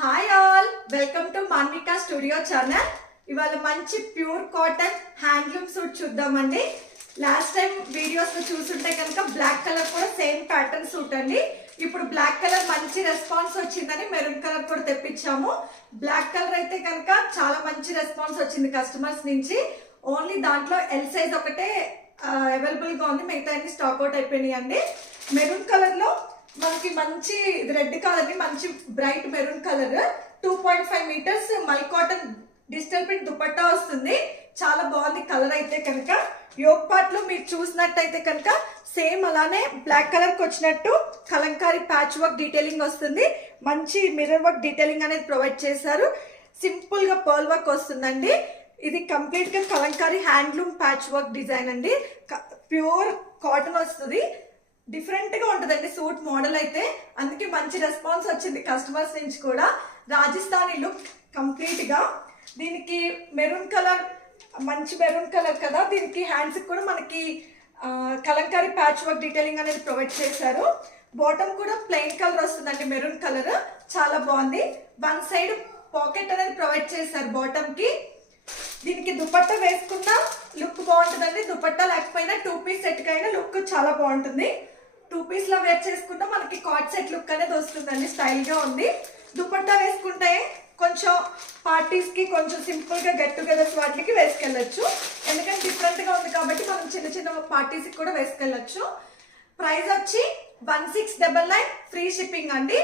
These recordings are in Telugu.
Hi all, welcome to Manvika studio channel. ఇవాళ మంచి ప్యూర్ కాటన్ హ్యాండ్లూమ్ సూట్ చూద్దామండి. లాస్ట్ టైం వీడియోస్ లో చూసుంటే కనుక బ్లాక్ కలర్ కూడా సేమ్ ప్యాటర్న్ సూట్ అండి. ఇప్పుడు బ్లాక్ కలర్ మంచి రెస్పాన్స్ వచ్చిందని మెరూన్ కలర్ కూడా తెప్పించాము. బ్లాక్ కలర్ అయితే కనుక చాలా మంచి రెస్పాన్స్ వచ్చింది కస్టమర్స్ నుంచి. ఓన్లీ దాంట్లో ఎల్ సైజ్ ఒకటే అవైలబుల్ గా ఉంది, మిగతా అన్ని స్టాక్ అవుట్ అయిపోయినాయి అండి. మెరూన్ కలర్ లో మనకి మంచి రెడ్ కలర్ ని మంచి బ్రైట్ మెరూన్ కలర్ 2.5 మీటర్స్ మల్ కాటన్ డిజిటల్ ప్రింట్ దుపట్టా వస్తుంది. చాలా బాగుంది కలర్ అయితే కనుక. యోగ్ పార్ట్ లో మీరు చూసినట్టయితే కనుక సేమ్ అలానే బ్లాక్ కలర్ కి వచ్చినట్టు కలంకారీ ప్యాచ్ వర్క్ డీటెయిలింగ్ వస్తుంది. మంచి మిర్రర్ వర్క్ డీటెయిలింగ్ అనేది ప్రొవైడ్ చేశారు. సింపుల్ గా పర్ల్ వర్క్ వస్తుందండి. ఇది కంప్లీట్ గా Kalamkari handloom patch work design అండి. ప్యూర్ కాటన్ వస్తుంది. డిఫరెంట్ గా ఉంటదండి సూట్ మోడల్ అయితే, అందుకే మంచి రెస్పాన్స్ వచ్చింది కస్టమర్స్ నుంచి కూడా. రాజస్థానీ లుక్ కంప్లీట్ గా. దీనికి మెరూన్ కలర్, మంచి మెరూన్ కలర్ కదా, దీనికి హ్యాండ్స్ కూడా మనకి కలంకారీ ప్యాచ్ వర్క్ డీటెయిలింగ్ అనేది ప్రొవైడ్ చేశారు. బాటమ్ కూడా ప్లెయిన్ కలర్ వస్తుందండి, మెరూన్ కలర్ చాలా బాగుంది. వన్ సైడ్ పాకెట్ అనేది ప్రొవైడ్ చేశారు బాటమ్ కి. దీనికి దుపట్టా వేసుకున్న లుక్ బాగుంటుందండి. దుపట్టా లేకపోయినా 2 పీస్ సెట్ కైనా లుక్ చాలా బాగుంటుంది. 2 పీస్ లో వేర్ చేసుకుంటే మనకి కార్డ్ సెట్ లుక్ అనేది వస్తుందండి, స్టైల్ గా ఉంది. దుపట్టా వేసుకుంటే కొంచెం పార్టీస్ కి, కొంచెం సింపుల్ గా గెట్ టుగెదర్స్ వాటికి వేసుకెళ్ళచ్చు. ఎందుకంటే డిఫరెంట్ గా ఉంది కాబట్టి మనం చిన్న చిన్న పార్టీస్ కి కూడా వేసుకెళ్ళచ్చు. ప్రైస్ వచ్చి 1699, ఫ్రీ షిప్పింగ్ అండి.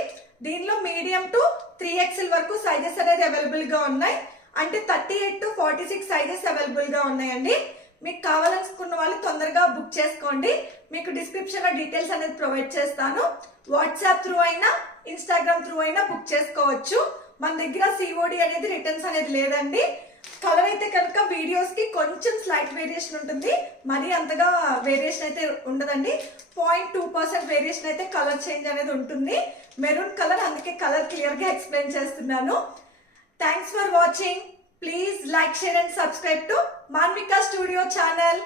దీనిలో మీడియం టు 3XL వరకు సైజెస్ అనేది అవైలబుల్ గా ఉన్నాయి. అంటే 38 to 46 సైజెస్ అవైలబుల్ గా ఉన్నాయండి. మీకు కావాలనుకున్న వాళ్ళు తొందరగా బుక్ చేసుకోండి. మీకు డిస్క్రిప్షన్ లో డీటెయిల్స్ అనేది ప్రొవైడ్ చేస్తాను. వాట్సాప్ త్రూ అయినా, ఇన్స్టాగ్రామ్ త్రూ అయినా బుక్ చేసుకోవచ్చు. మన దగ్గర COD అనేది, రిటర్న్స్ అనేది లేదండి. కలర్ అయితే కనుక వీడియోస్ కి కొంచెం స్లైట్ వేరియేషన్ ఉంటుంది, మరి అంతగా వేరియేషన్ అయితే ఉండదండి. 0.2% వేరియేషన్ అయితే కలర్ చేంజ్ అనేది ఉంటుంది. మెరూన్ కలర్, అందుకే కలర్ క్లియర్ గా ఎక్స్ప్లెయిన్ చేస్తున్నాను. Thanks for watching. Please like, share and subscribe to Manvika Studio channel.